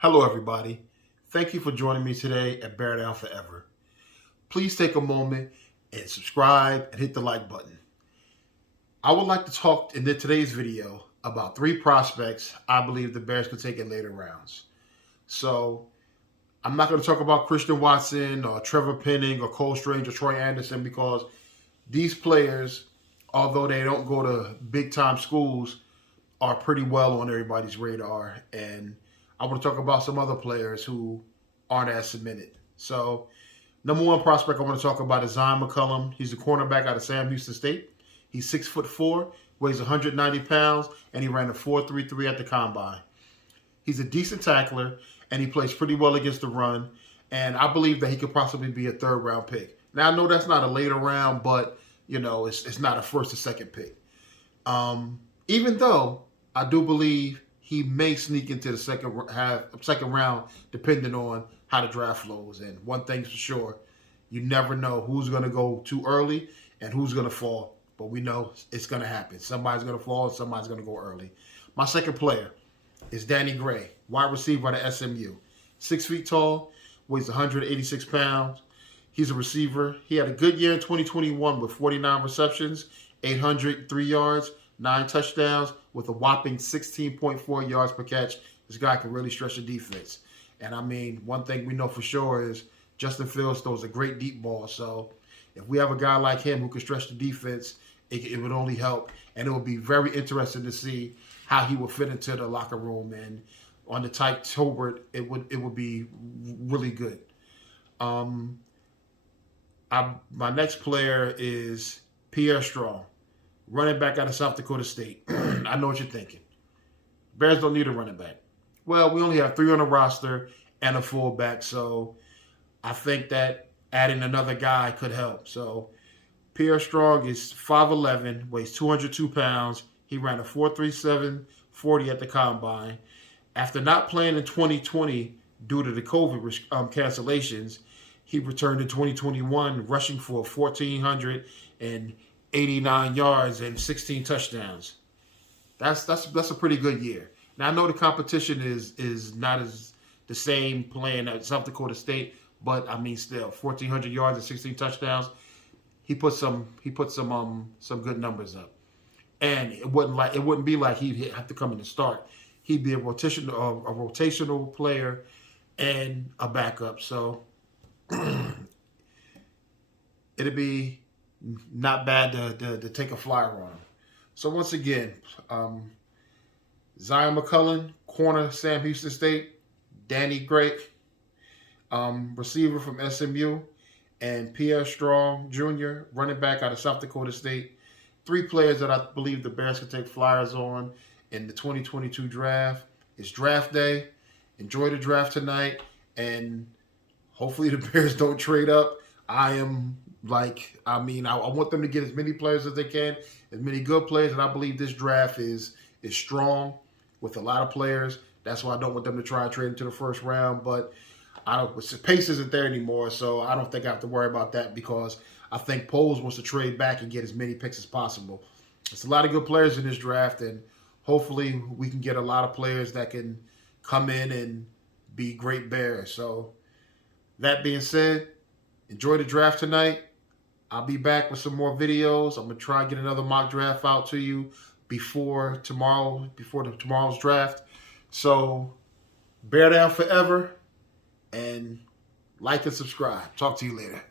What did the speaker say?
Hello, everybody. Thank you for joining me today at Bear Down Forever. Please take a moment and subscribe and hit the like button. I would like to talk in today's video about three prospects I believe the Bears could take in later rounds. So I'm not going to talk about Christian Watson or Trevor Penning or Cole Strange or Troy Anderson because these players, although they don't go to big-time schools, are pretty well on everybody's radar. And I want to talk about some other players who aren't as cemented. So, number one prospect I want to talk about is Zyon McCollum. He's a cornerback out of Sam Houston State. He's 6'4", weighs 190 pounds, and he ran a 4.33 at the combine. He's a decent tackler, and he plays pretty well against the run. And I believe that he could possibly be a third-round pick. Now, I know that's not a later round, but, it's not a first or second pick. Even though I do believe he may sneak into the second round, depending on how the draft flows. And one thing's for sure, you never know who's going to go too early and who's going to fall. But we know it's going to happen. Somebody's going to fall and somebody's going to go early. My second player is Danny Gray, wide receiver out of SMU. 6 feet tall, weighs 186 pounds. He's a receiver. He had a good year in 2021 with 49 receptions, 803 yards, 9 touchdowns with a whopping 16.4 yards per catch. This guy can really stretch the defense. And one thing we know for sure is Justin Fields throws a great deep ball. So if we have a guy like him who can stretch the defense, it would only help. And it would be very interesting to see how he would fit into the locker room. And on the tight Tobert, it would be really good. My next player is Pierre Strong, running back out of South Dakota State. I know what you're thinking. Bears don't need a running back. Well, we only have 3 on the roster and a fullback, so I think that adding another guy could help. So Pierre Strong is 5'11", weighs 202 pounds. He ran a 4.37 40 at the combine. After not playing in 2020 due to the COVID cancellations, he returned in 2021 rushing for 1,489 yards and 16 touchdowns. That's a pretty good year. Now I know the competition is not as the same playing at South Dakota State, but still 1,400 yards and 16 touchdowns. He put some good numbers up, and it wouldn't be like he'd have to come in and start. He'd be a rotational player and a backup. So it'd be not bad to take a flyer on him. So once again, Zyon McCollum, corner, Sam Houston State, Danny Gray, receiver from SMU, and Pierre Strong Jr., running back out of South Dakota State. 3 players that I believe the Bears could take flyers on in the 2022 draft. It's draft day. Enjoy the draft tonight, and hopefully the Bears don't trade up. I want them to get as many players as they can, as many good players, and I believe this draft is strong with a lot of players. That's why I don't want them to try and trade into the first round, but the pace isn't there anymore, so I don't think I have to worry about that because I think Poles wants to trade back and get as many picks as possible. There's a lot of good players in this draft, and hopefully we can get a lot of players that can come in and be great Bears. So that being said, enjoy the draft tonight. I'll be back with some more videos. I'm going to try and get another mock draft out to you before tomorrow's draft. So bear down forever and like and subscribe. Talk to you later.